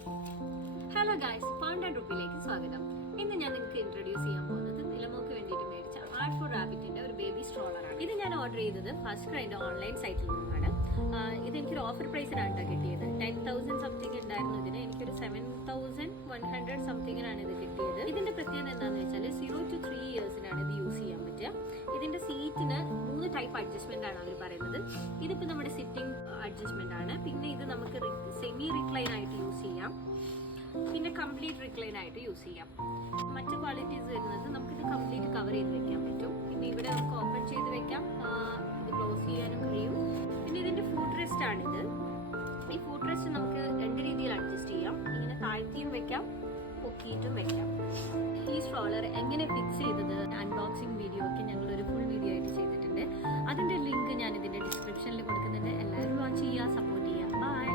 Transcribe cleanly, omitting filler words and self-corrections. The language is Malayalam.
ഹലോ ഗൈസ്, പൗണ്ട് ആൻഡ് റുപ്പിയിലേക്ക് സ്വാഗതം. ഇന്ന് ഞാൻ നിങ്ങൾക്ക് ഇൻട്രൊഡ്യൂസ് ചെയ്യാൻ പോകുന്നത് നിലമോക്ക് വേണ്ടിയിട്ട് മേടിച്ച ആർട്ട് ഫോർ റാബിറ്റിന്റെ ഒരു ബേബി സ്ട്രോളറാണ്. ഇത് ഞാൻ ഓർഡർ ചെയ്തത് ഫസ്റ്റ് ക്രൈന്റെ ഓൺലൈൻ സൈറ്റിൽ നിന്നാണ്. ഇത് എനിക്കൊരു ഓഫർ പ്രൈസിനാണ് കിട്ടിയത്. 10,000 സംതിങ് ഉണ്ടായിരുന്നു ഇതിന്. എനിക്കൊരു 7,100 സംതിങ്ങിനാണ് ഇത് കിട്ടിയത്. ഇതിന്റെ പ്രത്യേകത എന്താണെന്ന് വെച്ചാൽ 0 to 3 ഇയേഴ്സിനാണ് ഇത് യൂസ് ചെയ്യാൻ പറ്റുക. ഇതിന്റെ സീറ്റിന് 3 ടൈപ്പ് അഡ്ജസ്റ്റ്മെന്റ് ആണ് അവർ പറയുന്നത്. ഇതിപ്പോ നമ്മുടെ സിറ്റിംഗ് അഡ്ജസ്റ്റ്മെന്റ് ആണ്. പിന്നെ ഇത് നമുക്ക് സെമി റിക്ലൈൻ ആയിട്ട് യൂസ് ചെയ്യാം, പിന്നെ കംപ്ലീറ്റ് റിക്ലൈൻ ആയിട്ട് യൂസ് ചെയ്യാം. മറ്റു ക്വാളിറ്റീസ് വരുന്നത് നമുക്കിത് കംപ്ലീറ്റ് കവർ ചെയ്ത് വെക്കാൻ പറ്റും. പിന്നെ ഇവിടെ നമുക്ക് ഓപ്പൺ ചെയ്ത് വെക്കാം, ഇത് ക്ലോസ് ചെയ്യാനും കഴിയും. പിന്നെ ഇതിന്റെ ഫുഡ് റെസ്റ്റ് ആണിത്. ഈ ഫുഡ് റെസ്റ്റ് നമുക്ക് 2 രീതിയിൽ അഡ്ജസ്റ്റ് ചെയ്യാം. ഇങ്ങനെ താഴ്ത്തിയും വെക്കാം, പൊക്കിയിട്ടും വെക്കാം. ഈ സ്ട്രോളർ എങ്ങനെ ഫിക്സ് ചെയ്തത് അൺബോക്സിംഗ് വീഡിയോ ഒക്കെ ഞങ്ങൾ ഒരു ഫുൾ വീഡിയോ ആയിട്ട് ചെയ്തിട്ടുണ്ട്. അതിന്റെ ലിങ്ക് ഞാൻ ഇതിന്റെ ഡിസ്ക്രിപ്ഷനിൽ കൊടുക്കുന്നുണ്ട്. എല്ലാവരും വാച്ച് ചെയ്യുക, സപ്പോർട്ട് ചെയ്യുക. ബൈ.